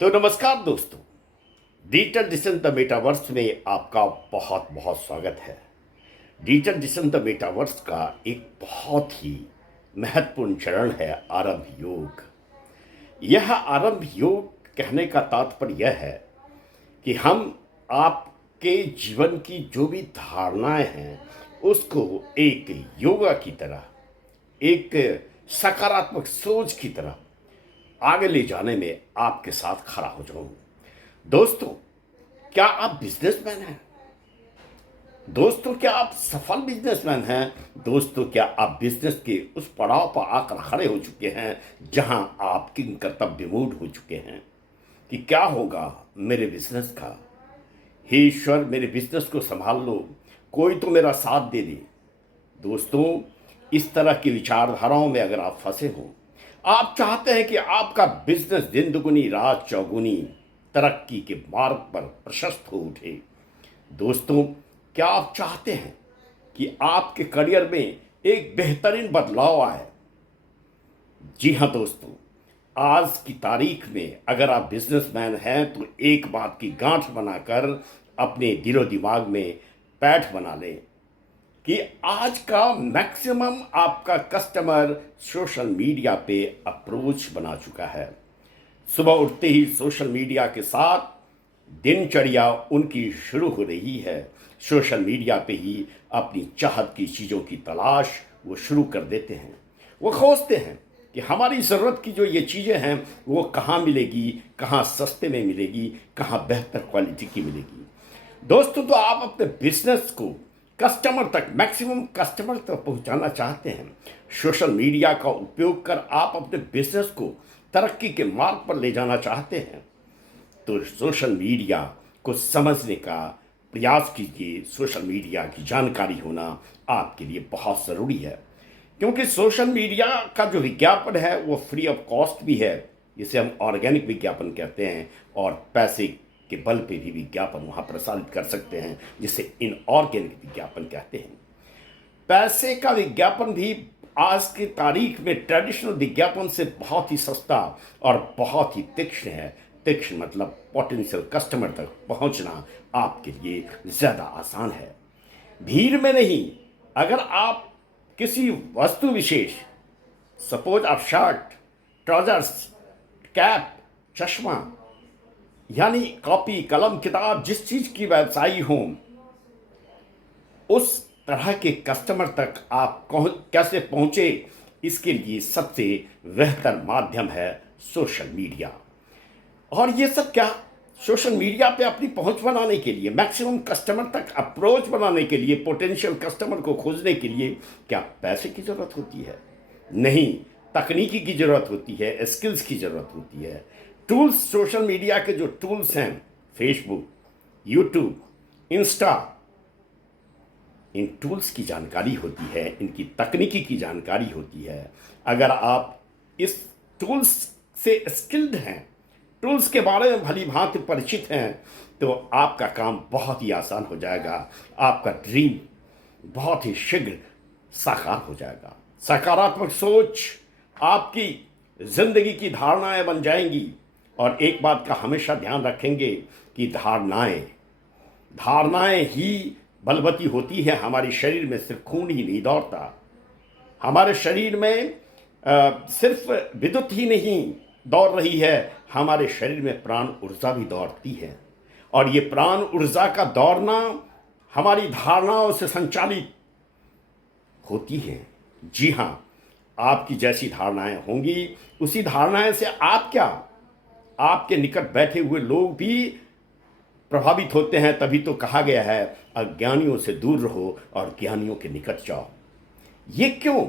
तो नमस्कार दोस्तों, डिजिटल डिसन द मेटावर्स में आपका बहुत बहुत स्वागत है। डिजिटल डिसन द मेटावर्स का एक बहुत ही महत्वपूर्ण चरण है आरंभ योग। यह आरंभ योग कहने का तात्पर्य यह है कि हम आपके जीवन की जो भी धारणाएं हैं उसको एक योगा की तरह, एक सकारात्मक सोच की तरह आगे ले जाने में आपके साथ खड़ा हो जाऊं। दोस्तों, क्या आप बिजनेसमैन हैं? दोस्तों, क्या आप सफल बिजनेसमैन हैं? दोस्तों, क्या आप बिजनेस के उस पड़ाव पर आकर खड़े हो चुके हैं जहां आप किंग कर्तव्य मूड हो चुके हैं कि क्या होगा मेरे बिजनेस का? हे ईश्वर, मेरे बिजनेस को संभाल लो, कोई तो मेरा साथ दे दे। दोस्तों, इस तरह की विचारधाराओं में अगर आप फंसे हो, आप चाहते हैं कि आपका बिजनेस दिन दुगुनी रात चौगुनी तरक्की के मार्ग पर प्रशस्त हो उठे। दोस्तों, क्या आप चाहते हैं कि आपके करियर में एक बेहतरीन बदलाव आए? जी हाँ दोस्तों, आज की तारीख में अगर आप बिजनेसमैन हैं तो एक बात की गांठ बनाकर अपने दिलो दिमाग में पैठ बना लें कि आज का मैक्सिमम आपका कस्टमर सोशल मीडिया पे अप्रोच बना चुका है। सुबह उठते ही सोशल मीडिया के साथ दिनचर्या उनकी शुरू हो रही है। सोशल मीडिया पे ही अपनी चाहत की चीज़ों की तलाश वो शुरू कर देते हैं। वो खोजते हैं कि हमारी ज़रूरत की जो ये चीज़ें हैं वो कहाँ मिलेगी, कहाँ सस्ते में मिलेगी, कहाँ बेहतर क्वालिटी की मिलेगी। दोस्तों, तो आप अपने बिजनेस को कस्टमर तक, मैक्सिमम कस्टमर तक पहुंचाना चाहते हैं। सोशल मीडिया का उपयोग कर आप अपने बिजनेस को तरक्की के मार्ग पर ले जाना चाहते हैं तो सोशल मीडिया को समझने का प्रयास कीजिए। सोशल मीडिया की जानकारी होना आपके लिए बहुत ज़रूरी है, क्योंकि सोशल मीडिया का जो विज्ञापन है वो फ्री ऑफ कॉस्ट भी है, जिसे हम ऑर्गेनिक विज्ञापन कहते हैं, और पैसे के बल पे भी विज्ञापन वहाँ प्रसारित कर सकते हैं, जिसे इनऑर्गेनिक विज्ञापन कहते हैं। पैसे का विज्ञापन भी आज की तारीख में ट्रेडिशनल विज्ञापन से बहुत ही सस्ता और बहुत ही तीक्ष्ण है। तीक्ष्ण मतलब पोटेंशियल कस्टमर तक पहुंचना आपके लिए ज़्यादा आसान है, भीड़ में नहीं। अगर आप किसी वस्तु विशेष, सपोज आप शर्ट, ट्राउजर्स, कैप, चश्मा, यानी कॉपी, कलम, किताब, जिस चीज़ की व्यवसायी हो, उस तरह के कस्टमर तक आप कैसे पहुंचे, इसके लिए सबसे बेहतर माध्यम है सोशल मीडिया। और ये सब क्या, सोशल मीडिया पे अपनी पहुंच बनाने के लिए, मैक्सिमम कस्टमर तक अप्रोच बनाने के लिए, पोटेंशियल कस्टमर को खोजने के लिए क्या पैसे की ज़रूरत होती है? नहीं, तकनीकी की ज़रूरत होती है, स्किल्स की ज़रूरत होती है। टूल्स, सोशल मीडिया के जो टूल्स हैं, फेसबुक, यूट्यूब, इंस्टा, इन टूल्स की जानकारी होती है, इनकी तकनीकी की जानकारी होती है। अगर आप इस टूल्स से स्किल्ड हैं, टूल्स के बारे में भली भांति परिचित हैं, तो आपका काम बहुत ही आसान हो जाएगा। आपका ड्रीम बहुत ही शीघ्र साकार हो जाएगा। सकारात्मक सोच आपकी जिंदगी की धारणाएं बन जाएंगी। और एक बात का हमेशा ध्यान रखेंगे कि धारणाएं ही बलवती होती है। हमारे शरीर में सिर्फ खून ही नहीं दौड़ता, हमारे शरीर में सिर्फ विद्युत ही नहीं दौड़ रही है, हमारे शरीर में प्राण ऊर्जा भी दौड़ती है। और ये प्राण ऊर्जा का दौड़ना हमारी धारणाओं से संचालित होती है। जी हाँ, आपकी जैसी धारणाएं होंगी, उसी धारणाएं से आप क्या, आपके निकट बैठे हुए लोग भी प्रभावित होते हैं। तभी तो कहा गया है, अज्ञानियों से दूर रहो और ज्ञानियों के निकट जाओ। ये क्यों?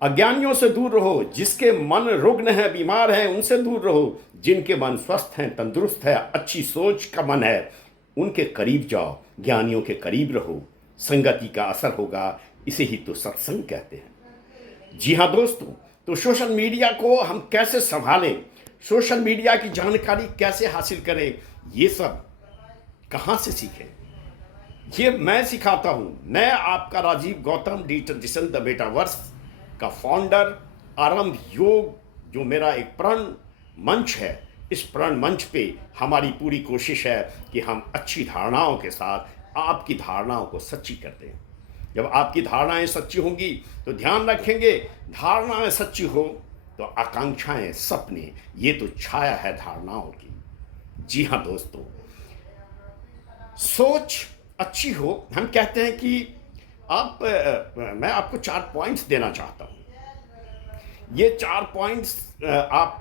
अज्ञानियों से दूर रहो, जिसके मन रुग्ण है, बीमार है, उनसे दूर रहो। जिनके मन स्वस्थ हैं, तंदुरुस्त है, अच्छी सोच का मन है, उनके करीब जाओ, ज्ञानियों के करीब रहो। संगति का असर होगा, इसे ही तो सत्संग कहते हैं। जी हाँ दोस्तों, तो सोशल मीडिया को हम कैसे संभालें, सोशल मीडिया की जानकारी कैसे हासिल करें, ये सब कहाँ से सीखें, ये मैं सिखाता हूँ। मैं आपका राजीव गौतम, डिजिटल डिसन द मेटावर्स का फाउंडर। आरंभ योग जो मेरा एक प्रण मंच है, इस प्रण मंच पे हमारी पूरी कोशिश है कि हम अच्छी धारणाओं के साथ आपकी धारणाओं को सच्ची कर दें। जब आपकी धारणाएं सच्ची होंगी तो ध्यान रखेंगे, धारणाएं सच्ची हो तो आकांक्षाएं, सपने, ये तो छाया है धारणाओं की। जी हाँ दोस्तों, सोच अच्छी हो। हम कहते हैं कि मैं आपको 4 पॉइंट्स देना चाहता हूँ। ये 4 पॉइंट्स आप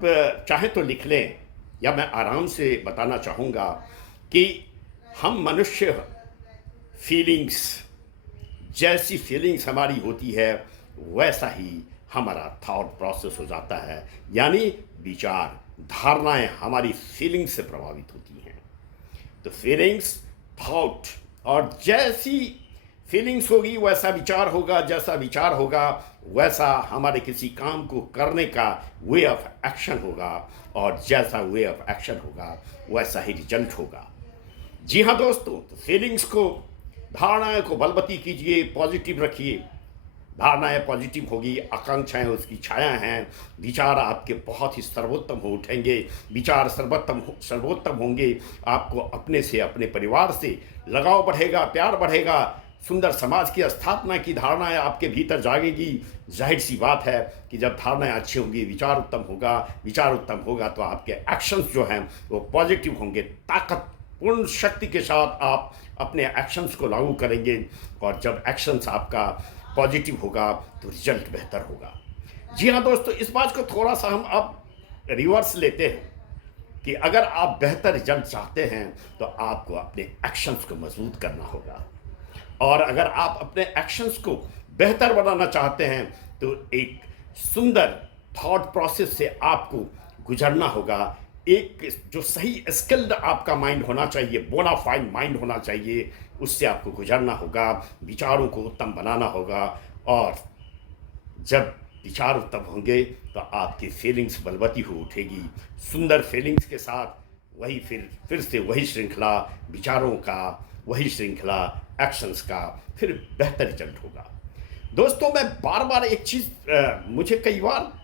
चाहें तो लिख लें, या मैं आराम से बताना चाहूँगा कि हम मनुष्य फीलिंग्स, जैसी फीलिंग्स हमारी होती है वैसा ही हमारा थॉट प्रोसेस हो जाता है। यानी विचार, धारणाएं हमारी फीलिंग्स से प्रभावित होती हैं। तो फीलिंग्स, थॉट, और जैसी फीलिंग्स होगी वैसा विचार होगा, जैसा विचार होगा वैसा हमारे किसी काम को करने का वे ऑफ एक्शन होगा, और जैसा वे ऑफ एक्शन होगा वैसा ही रिजल्ट होगा। जी हाँ दोस्तों, तो फीलिंग्स को, धारणाएं को बलवती कीजिए, पॉजिटिव रखिए। धारणाएं पॉजिटिव होगी, आकांक्षाएं उसकी छाया हैं, विचार आपके बहुत ही सर्वोत्तम हो उठेंगे। विचार सर्वोत्तम होंगे, आपको अपने से, अपने परिवार से लगाव बढ़ेगा, प्यार बढ़ेगा, सुंदर समाज की स्थापना की धारणाएं आपके भीतर जागेगी। जाहिर सी बात है कि जब धारणाएं अच्छी होंगी, विचार उत्तम होगा, विचार उत्तम होगा तो आपके एक्शंस जो हैं वो पॉजिटिव होंगे। ताकतपूर्ण शक्ति के साथ आप अपने एक्शंस को लागू करेंगे, और जब एक्शंस आपका पॉजिटिव होगा तो रिजल्ट बेहतर होगा। जी हाँ दोस्तों, इस बात को थोड़ा सा हम अब रिवर्स लेते हैं कि अगर आप बेहतर रिजल्ट चाहते हैं तो आपको अपने एक्शंस को मजबूत करना होगा, और अगर आप अपने एक्शंस को बेहतर बनाना चाहते हैं तो एक सुंदर थॉट प्रोसेस से आपको गुजरना होगा। एक जो सही स्किल्ड आपका माइंड होना चाहिए, बोनाफाइड माइंड होना चाहिए, उससे आपको गुजरना होगा। विचारों को उत्तम बनाना होगा, और जब विचार उत्तम होंगे तो आपकी फीलिंग्स बलवती हो उठेगी। सुंदर फीलिंग्स के साथ वही फिर से वही श्रृंखला विचारों का, वही श्रृंखला एक्शंस का, फिर बेहतर रिजल्ट होगा। दोस्तों, मैं बार बार एक चीज़, मुझे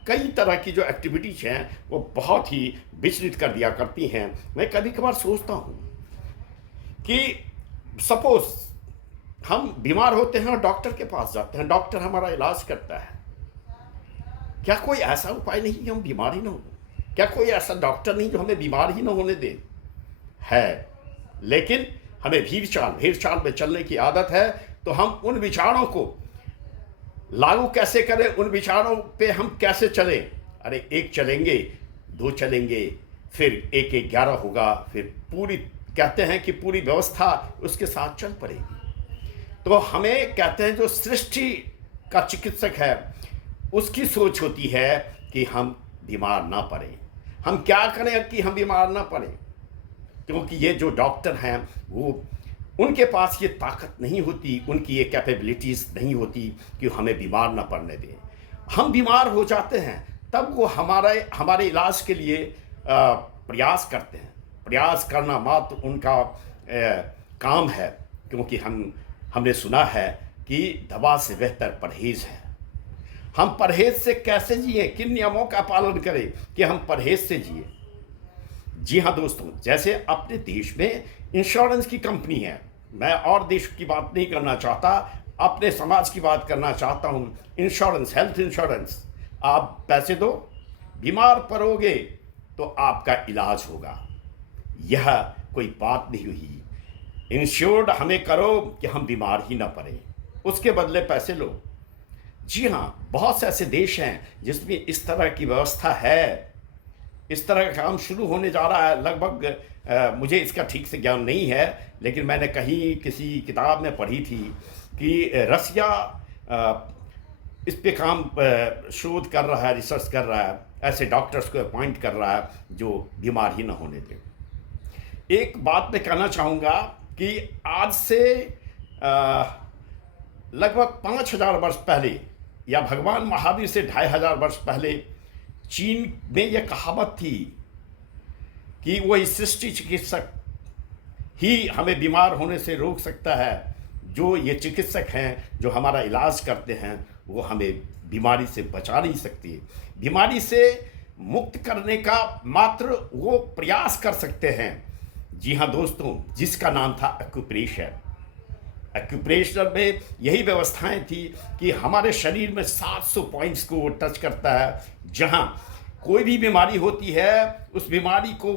कई तरह की जो एक्टिविटीज़ हैं वो बहुत ही विचलित कर दिया करती हैं। मैं कभी कभार सोचता हूँ कि सपोज हम बीमार होते हैं और डॉक्टर के पास जाते हैं, डॉक्टर हमारा इलाज करता है। क्या कोई ऐसा उपाय नहीं कि हम बीमार ही ना हो? क्या कोई ऐसा डॉक्टर नहीं जो हमें बीमार ही ना होने दे? है, लेकिन हमें भीड़ चाल में चलने की आदत है। तो हम उन विचारों को लागू कैसे करें, उन विचारों पे हम कैसे चलें? अरे, 1 चलेंगे, 2 चलेंगे, फिर 1 11 होगा, फिर पूरी, कहते हैं कि पूरी व्यवस्था उसके साथ चल पड़ेगी। तो हमें कहते हैं जो सृष्टि का चिकित्सक है उसकी सोच होती है कि हम बीमार ना पड़ें। हम क्या करें कि हम बीमार ना पड़ें? क्योंकि ये जो डॉक्टर हैं वो, उनके पास ये ताकत नहीं होती, उनकी ये कैपेबिलिटीज़ नहीं होती कि हमें बीमार ना पड़ने दें। हम बीमार हो जाते हैं तब वो हमारे इलाज के लिए प्रयास करते हैं। प्रयास करना मात्र उनका काम है, क्योंकि हमने सुना है कि दवा से बेहतर परहेज़ है। हम परहेज़ से कैसे जिए, किन नियमों का पालन करें कि हम परहेज़ से जिए? जी हाँ दोस्तों, जैसे अपने देश में इंश्योरेंस की कंपनी है, मैं और देश की बात नहीं करना चाहता, अपने समाज की बात करना चाहता हूँ। इंश्योरेंस, हेल्थ इंश्योरेंस, आप पैसे दो, बीमार पड़ोगे तो आपका इलाज होगा। यह कोई बात नहीं हुई। इंश्योर्ड हमें करो कि हम बीमार ही ना पड़े, उसके बदले पैसे लो। जी हाँ, बहुत से ऐसे देश हैं जिसमें इस तरह की व्यवस्था है। इस तरह का काम शुरू होने जा रहा है लगभग। मुझे इसका ठीक से ज्ञान नहीं है, लेकिन मैंने कहीं किसी किताब में पढ़ी थी कि रसिया इस पे काम शोध कर रहा है, रिसर्च कर रहा है, ऐसे डॉक्टर्स को अपॉइंट कर रहा है जो बीमार ही ना होने दें। एक बात मैं कहना चाहूँगा कि आज से लगभग 5000 वर्ष पहले, या भगवान महावीर से 2500 वर्ष पहले, चीन में यह कहावत थी कि वही सृष्टि चिकित्सक ही हमें बीमार होने से रोक सकता है। जो ये चिकित्सक हैं जो हमारा इलाज करते हैं वो हमें बीमारी से बचा नहीं सकती। बीमारी से मुक्त करने का मात्र वो प्रयास कर सकते हैं। जी हाँ दोस्तों, जिसका नाम था एक्यूप्रेशर। एक्यूप्रेशर में यही व्यवस्थाएं थी कि हमारे शरीर में 700 पॉइंट्स को वो टच करता है, जहां कोई भी बीमारी होती है उस बीमारी को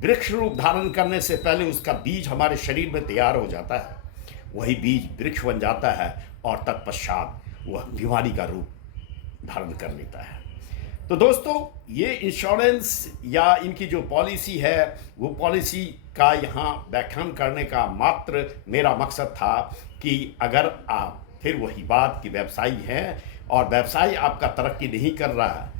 वृक्ष रूप धारण करने से पहले उसका बीज हमारे शरीर में तैयार हो जाता है, वही बीज वृक्ष बन जाता है और तत्पश्चात वह बीमारी का रूप धारण कर लेता है। तो दोस्तों, ये इंश्योरेंस या इनकी जो पॉलिसी है वो पॉलिसी का यहाँ व्याख्यान करने का मात्र मेरा मकसद था कि अगर आप फिर वही बात कि व्यवसायी हैं और व्यवसाय आपका तरक्की नहीं कर रहा है,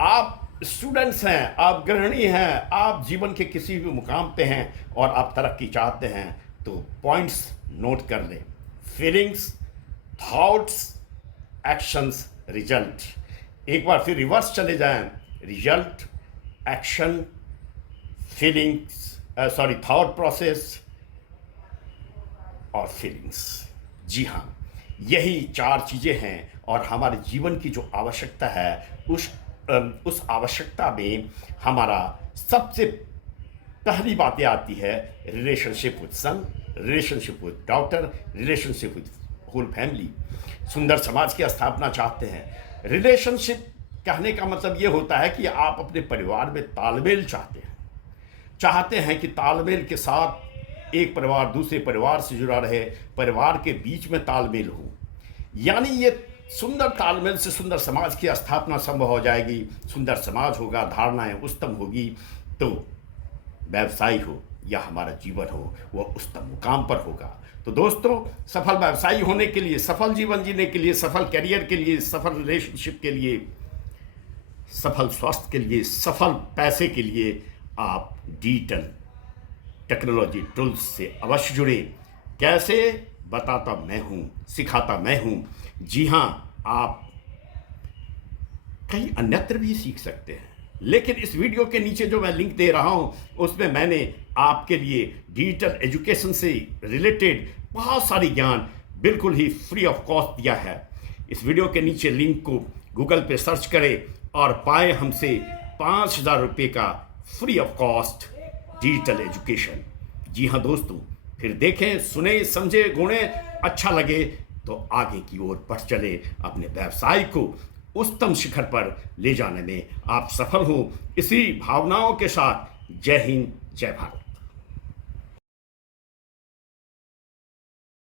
आप स्टूडेंट्स हैं, आप गृहिणी हैं, आप जीवन के किसी भी मुकाम पे हैं और आप तरक्की चाहते हैं, तो पॉइंट्स नोट कर लें। Feelings, thoughts, actions, result. एक बार फिर रिवर्स चले जाएं। Result, action, feelings, thought process और फीलिंग्स। जी हाँ, यही 4 चीज़ें हैं और हमारे जीवन की जो आवश्यकता है उस आवश्यकता में हमारा सबसे पहली बातें आती है relationship with son, relationship with daughter, relationship with whole family. सुंदर समाज की स्थापना चाहते हैं। रिलेशनशिप कहने का मतलब ये होता है कि आप अपने परिवार में तालमेल चाहते हैं कि तालमेल के साथ एक परिवार दूसरे परिवार से जुड़ा रहे, परिवार के बीच में तालमेल हो। यानी ये सुंदर तालमेल से सुंदर समाज की स्थापना संभव हो जाएगी। सुंदर समाज होगा, धारणाएं उत्तम होगी, तो व्यवसाय हो या हमारा जीवन हो वह उच्चतम मुकाम पर होगा। तो दोस्तों, सफल व्यवसायी होने के लिए, सफल जीवन जीने के लिए, सफल करियर के लिए, सफल रिलेशनशिप के लिए, सफल स्वास्थ्य के लिए, सफल पैसे के लिए आप डिजिटल टेक्नोलॉजी टूल्स से अवश्य जुड़े। कैसे? बताता मैं हूँ, सिखाता मैं हूँ। जी हाँ, आप कहीं अन्यत्र भी सीख सकते हैं, लेकिन इस वीडियो के नीचे जो मैं लिंक दे रहा हूँ उसमें मैंने आपके लिए डिजिटल एजुकेशन से रिलेटेड बहुत सारी ज्ञान बिल्कुल ही फ्री ऑफ कॉस्ट दिया है। इस वीडियो के नीचे लिंक को गूगल पे सर्च करें और पाएं हमसे 5,000 रुपये का free of cost digital education. जी हाँ दोस्तों, फिर देखें, सुने, समझे, गुणे, अच्छा लगे तो आगे की ओर बढ़ चले। अपने व्यवसाय को उच्चतम शिखर पर ले जाने में आप सफल हो। इसी भावनाओं के साथ जय हिंद, जय भारत।